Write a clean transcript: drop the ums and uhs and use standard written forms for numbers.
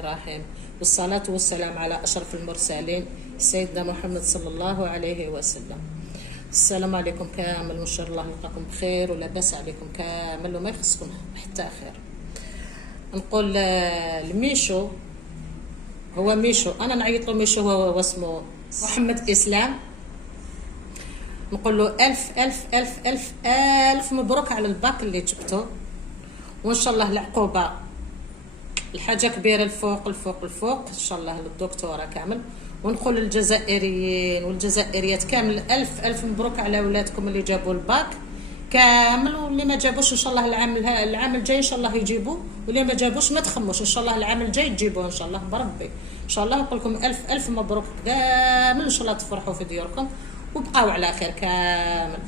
الرحيم، والصلاة والسلام على أشرف المرسلين سيدنا محمد صلى الله عليه وسلم. السلام عليكم كامل، وإن شاء الله نلقاكم بخير ولاباس عليكم كامل وما يخصكم حتى خير. نقول لميشو، هو ميشو أنا نعيط له ميشو، هو اسمه محمد إسلام. نقول له ألف ألف ألف ألف ألف مبروك على الباك اللي جبته، وإن شاء الله العقوبة الحاجة كبيرة الفوق الفوق الفوق إن شاء الله للدكتورة كامل. ونقول للجزائريين والجزائريات كامل ألف ألف مبروك على أولادكم اللي جابوا الباك كامل، واللي ما جابوش إن شاء الله العام الجاي إن شاء الله يجيبوا، واللي ما جابوش ما تخموش إن شاء الله العام الجاي تجيبوه إن شاء الله بربي. إن شاء الله نقول لكم ألف ألف مبروك كامل، إن شاء الله تفرحوا في ديوركم وبقاو على خير كامل.